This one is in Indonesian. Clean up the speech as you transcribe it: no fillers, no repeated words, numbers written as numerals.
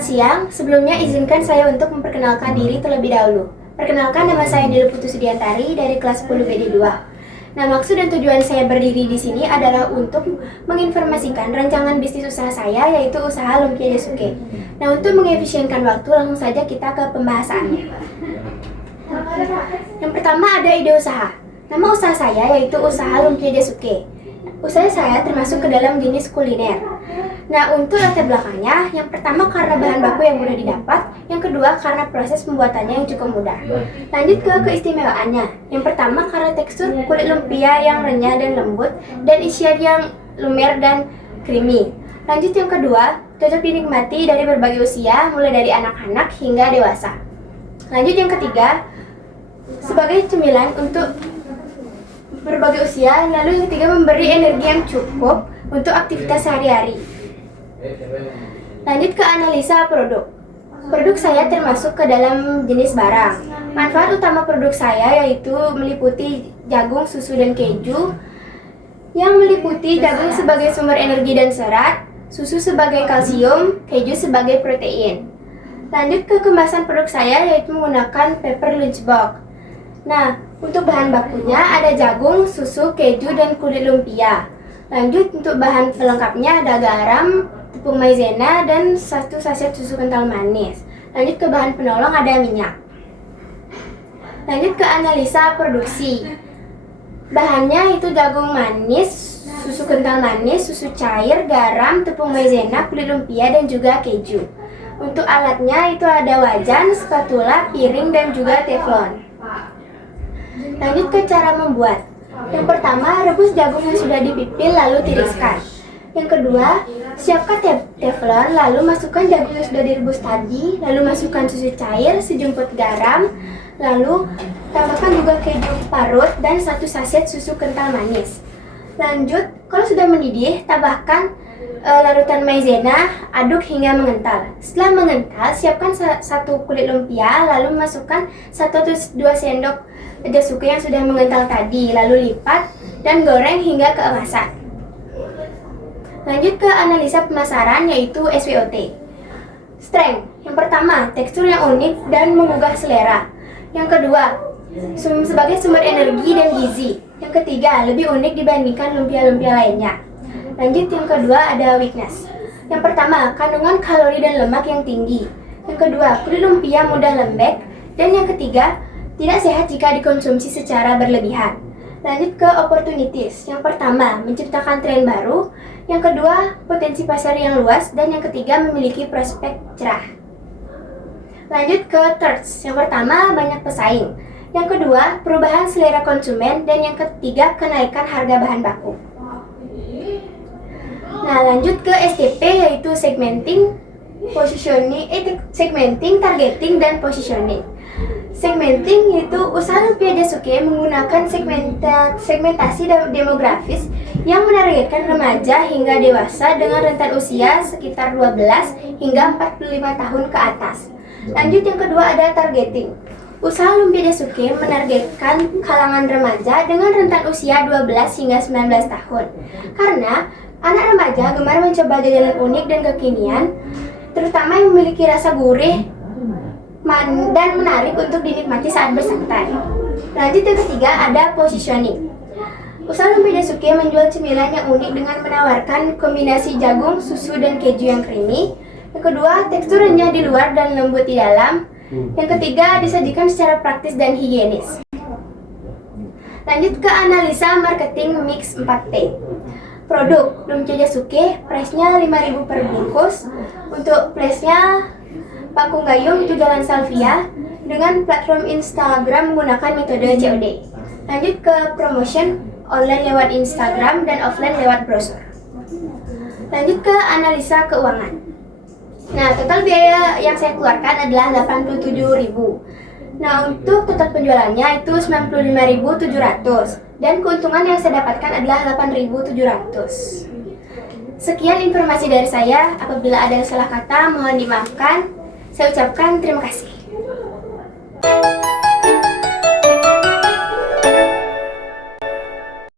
Selamat siang, sebelumnya izinkan saya untuk memperkenalkan diri terlebih dahulu. Perkenalkan, nama saya Dila Putu Sudiantari dari kelas 10 BD2. Nah, maksud dan tujuan saya berdiri di sini adalah untuk menginformasikan rancangan bisnis usaha saya, yaitu usaha Lumpia Jasuke. Nah, untuk mengefisienkan waktu, langsung saja kita ke pembahasannya. Yang pertama ada ide usaha. Nama usaha saya yaitu usaha Lumpia Jasuke. Usaha saya termasuk ke dalam jenis kuliner. Nah, untuk latar belakangnya, yang pertama karena bahan baku yang mudah didapat, yang kedua karena proses pembuatannya yang cukup mudah. Lanjut ke keistimewaannya. Yang pertama karena tekstur kulit lumpia yang renyah dan lembut, dan isian yang lumer dan creamy. Lanjut yang kedua, cocok dinikmati dari berbagai usia, mulai dari anak-anak hingga dewasa. Lanjut yang ketiga, sebagai cemilan untuk berbagai usia, lalu yang ketiga memberi energi yang cukup untuk aktivitas sehari-hari. Lanjut ke analisa produk. Produk saya termasuk ke dalam jenis barang. Manfaat utama produk saya yaitu meliputi jagung, susu, dan keju. Yang meliputi jagung sebagai sumber energi dan serat, susu sebagai kalsium, keju sebagai protein. Lanjut ke kemasan produk saya yaitu menggunakan paper lunchbox. Nah, untuk bahan bakunya ada jagung, susu, keju, dan kulit lumpia. Lanjut untuk bahan pelengkapnya ada garam, tepung maizena, dan 1 saset susu kental manis. Lanjut ke bahan penolong ada minyak. Lanjut ke analisa produksi. Bahannya itu jagung manis, susu kental manis, susu cair, garam, tepung maizena, kulit lumpia, dan juga keju. Untuk alatnya itu ada wajan, spatula, piring, dan juga teflon. Lanjut ke cara membuat. Yang pertama, rebus jagung yang sudah dipipil lalu tiriskan. Yang kedua, siapkan teflon, lalu masukkan jagung yang sudah direbus tadi, lalu masukkan susu cair, sejumput garam, lalu tambahkan juga keju parut dan 1 saset susu kental manis. Lanjut, kalau sudah mendidih, tambahkan larutan maizena, aduk hingga mengental. Setelah mengental, siapkan 1 kulit lumpia, lalu masukkan 1-2 sendok jasuke yang sudah mengental tadi, lalu lipat dan goreng hingga keemasan. Lanjut ke analisa pemasaran yaitu SWOT. Strength. Yang pertama, tekstur yang unik dan menggugah selera. Yang kedua, sebagai sumber energi dan gizi. Yang ketiga, lebih unik dibandingkan lumpia-lumpia lainnya. Lanjut yang kedua ada weakness. Yang pertama, kandungan kalori dan lemak yang tinggi. Yang kedua, kulit lumpia mudah lembek. Dan yang ketiga, tidak sehat jika dikonsumsi secara berlebihan. Lanjut ke opportunities. Yang pertama, menciptakan tren baru. Yang kedua, potensi pasar yang luas. Dan yang ketiga, memiliki prospek cerah. Lanjut ke threats. Yang pertama, banyak pesaing. Yang kedua, perubahan selera konsumen. Dan yang ketiga, kenaikan harga bahan baku. Nah, lanjut ke STP yaitu segmenting, targeting, dan positioning. Segmenting yaitu usaha Lumpia Jasuke menggunakan segmentasi demografis yang menargetkan remaja hingga dewasa dengan rentan usia sekitar 12 hingga 45 tahun ke atas. Lanjut yang kedua ada targeting. Usaha Lumpia Jasuke menargetkan kalangan remaja dengan rentan usia 12 hingga 19 tahun. Karena anak remaja gemar mencoba jajanan unik dan kekinian, terutama yang memiliki rasa gurih dan menarik untuk dinikmati saat bersantai. Lanjut yang ketiga ada positioning. Usaha Lumpia Jasuke menjual cemilan yang unik dengan menawarkan kombinasi jagung, susu, dan keju yang creamy. Yang kedua, tekstur renyah di luar dan lembut di dalam. Yang ketiga, disajikan secara praktis dan higienis. Lanjut ke analisa marketing mix 4T. Produk Lumpia Jasuke, price-nya 5.000 per bungkus. Untuk place-nya Panggung Gayung itu Jalan Salvia dengan platform Instagram menggunakan metode COD. Lanjut ke promotion online lewat Instagram dan offline lewat brosur. Lanjut ke analisa keuangan. Nah, total biaya yang saya keluarkan adalah 87.000. Nah, untuk total penjualannya itu 95.700 dan keuntungan yang saya dapatkan adalah 8.700. Sekian informasi dari saya. Apabila ada salah kata mohon dimaafkan. Saya ucapkan terima kasih.